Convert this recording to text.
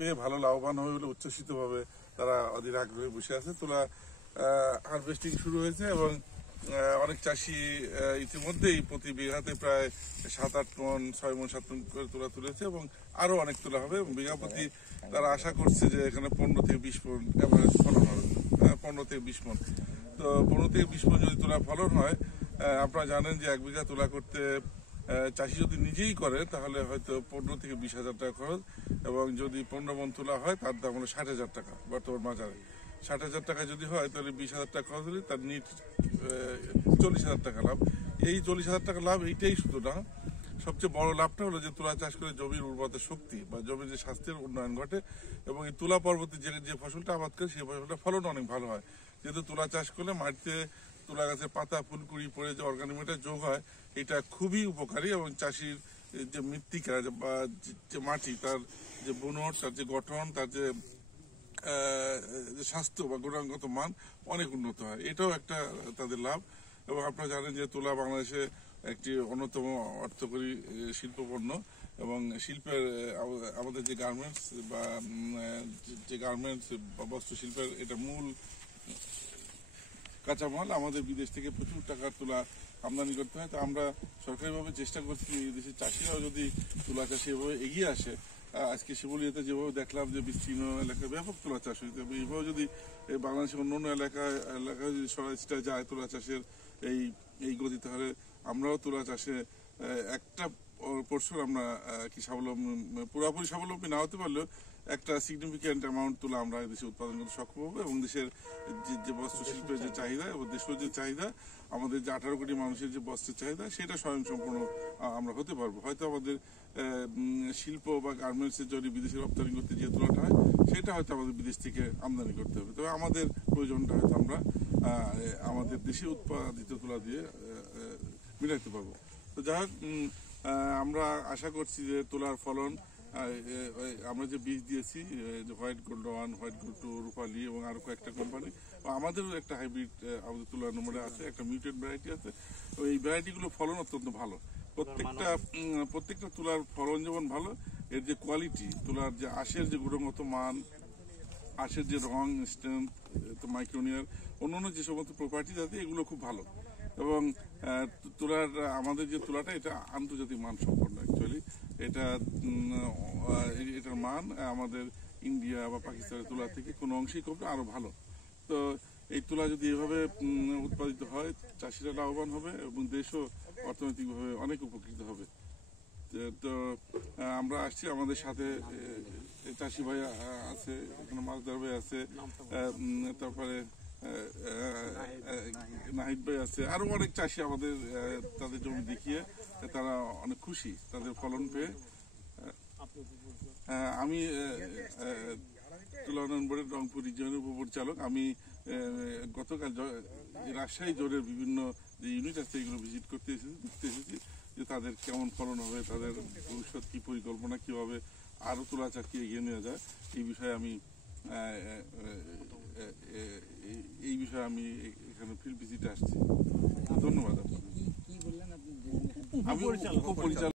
পেয়ে ভালো লাভবান হবে বলে উচ্ছ্বসিতভাবে তারা অধীর আগ্রহে বসে আছে। তুলা হারভেস্টিং শুরু হয়েছে এবং অনেক চাষি ইতিমধ্যেই প্রতি বিঘাতে প্রায় 7-8 মন 6 মন 7 মন করে তুলা তুলেছে এবং আরো অনেক তোলা হবে এবং বিঘা প্রতি তারা আশা করছে যে এখানে 15 থেকে 20 মন এভারেজ ফলন হবে। 15 থেকে 20 মন। তো 15 থেকে 20 মন যদি তুলা ফলন হয়, আপনারা জানেন যে 1 বিঘা তুলা করতে চাষি যদি নিজেই করে তাহলে হয়তো 15 থেকে 20,000 টাকা খরচ, এবং যদি 15 মন তোলা হয় তার দাম হলো 60,000 টাকা বর্তমান বাজারে। 60,000 টাকা যদি হয় তাহলে 20,000 টাকা খরচ হলে তার নিট 40,000 টাকা লাভ। এই 40,000 টাকা লাভ এইটাই শুধু না, সবচেয়ে বড় লাভটা হলো যে তুলা চাষ করে জমির উর্বরতা শক্তি বা জমির যে স্বাস্থ্যের উন্নয়ন ঘটে, এবং এই তুলা পরবর্তী যে ফসলটা আবাদ করে সেই ফসলটা ফলন অনেক ভালো হয়। যেহেতু তুলা চাষ করলে মাটিতে তুলা গাছের পাতা ফুলকুড়ি পড়ে যে অর্গানিক ম্যাটার যোগ হয়, এটা খুবই উপকারী এবং চাষির যে মৃত্তিকা বা যে মাটি তার যে বুনট, তার যে গঠন, তার যে স্বাস্থ্য বা গুণাগত মান অনেক উন্নত হয়। এটাও একটা তাদের লাভ। এবং আপনারা জানেন যে তুলা বাংলাদেশে একটি অন্যতম অর্থকরী শিল্পপণ্য, এবং শিল্পের আমাদের যে গার্মেন্টস বা বস্ত্র শিল্পের এটা মূল কাঁচামাল। আমাদের বিদেশ থেকে প্রচুর টাকার তুলা আমদানি করতে হয়। তো আমরা সরকারিভাবে চেষ্টা করছি দেশের চাষিরাও যদি তুলা চাষে এভাবে এগিয়ে আসে। আজকে শিবলিয়াতে যেভাবে দেখলাম যে বিস্তীর্ণ এলাকায় ব্যাপক তুলা চাষ হইতে হবে, এইভাবে যদি বাংলাদেশের অন্য এলাকায় যদি সরাসরি যায় তুলা চাষের এই গতি, তাহলে আমরাও তুলা চাষে একটা পোর্শন আমরা কি স্বাবলম্বী, পুরোপুরি স্বাবলম্বী না হতে পারলেও একটা সিগনিফিক্যান্ট অ্যামাউন্ট তুলা আমরা দেশে উৎপাদন করতে সক্ষম হবো, এবং দেশের যে বস্ত্র শিল্পের যে চাহিদা এবং দেশের যে চাহিদা, আমাদের যে 18 কোটি মানুষের যে বস্ত্রের চাহিদা, সেটা স্বয়ংসম্পূর্ণ আমরা হতে পারবো। হয়তো আমাদের শিল্প বা গার্মেন্টসের জন্য বিদেশে রপ্তানি করতে যে তুলাটা হয়, সেটা হয়তো আমাদের বিদেশ থেকে আমদানি করতে হবে। তবে আমাদের প্রয়োজনটা হয়তো আমরা আমাদের দেশে উৎপাদিত তুলা দিয়ে মিলাইতে পারবো। তো যাই হোক, আমরা আশা করছি যে তুলার ফলন, আমরা যে বীজ দিয়েছি হোয়াইট গোল্ড 1, হোয়াইট গোল্ড 2, রূপালী এবং আরো কয়েকটা কোম্পানি, আমাদেরও একটা হাইব্রিড আমাদের তুলার নম্বরে আছে, একটা মিউটেড ভ্যারাইটি আছে। এই ভ্যারাইটিগুলো ফলন অত্যন্ত ভালো। প্রত্যেকটা তুলার ফলন যেমন ভালো, এর যে কোয়ালিটি, তুলার যে আঁশের যে গুণগত মান, আঁশের যে রং, স্ট্রেংথ, মাইক্রোনিয়ার, অন্যান্য যে সমস্ত প্রপার্টি আছে, এগুলো খুব ভালো। এবং তুলার আমাদের যে তুলাটা, এটা আন্তর্জাতিক মান সম্পন্ন। অ্যাকচুয়ালি এটার মান আমাদের ইন্ডিয়া বা পাকিস্তানের তুলা থেকে কোনো অংশেই কম, আরো ভালো। তো এই তুলা যদি এভাবে উৎপাদিত হয়, চাষিরা লাভবান হবে এবং দেশও অর্থনৈতিকভাবে অনেক উপকৃত হবে। তো আমরা আসছি, আমাদের সাথে চাষি ভাই আছে, এখানে মাছদার ভাই আছে, তারপরে নাহিদ ভাই আছে, আরো অনেক চাষি আমাদের তাদের জমি দেখিয়ে তারা অনেক খুশি তাদের ফলন পেয়ে। আমি তুলা উন্নয়ন বোর্ডের রংপুর রিজিয়নের উপপরিচালক। আমি গতকাল রাজশাহী জোনের বিভিন্ন যে ইউনিট আছে এগুলো ভিজিট করতে দেখতে এসেছি যে তাদের কেমন ফলন হবে, তাদের ভবিষ্যৎ কি পরিকল্পনা, কিভাবে আরো তুলা চাষকে এগিয়ে নেওয়া যায়, এই বিষয়ে আমি এখানে ফিল্ড ভিজিটে আসছি। ধন্যবাদ আপনাকে। আমি উপপরিচালক।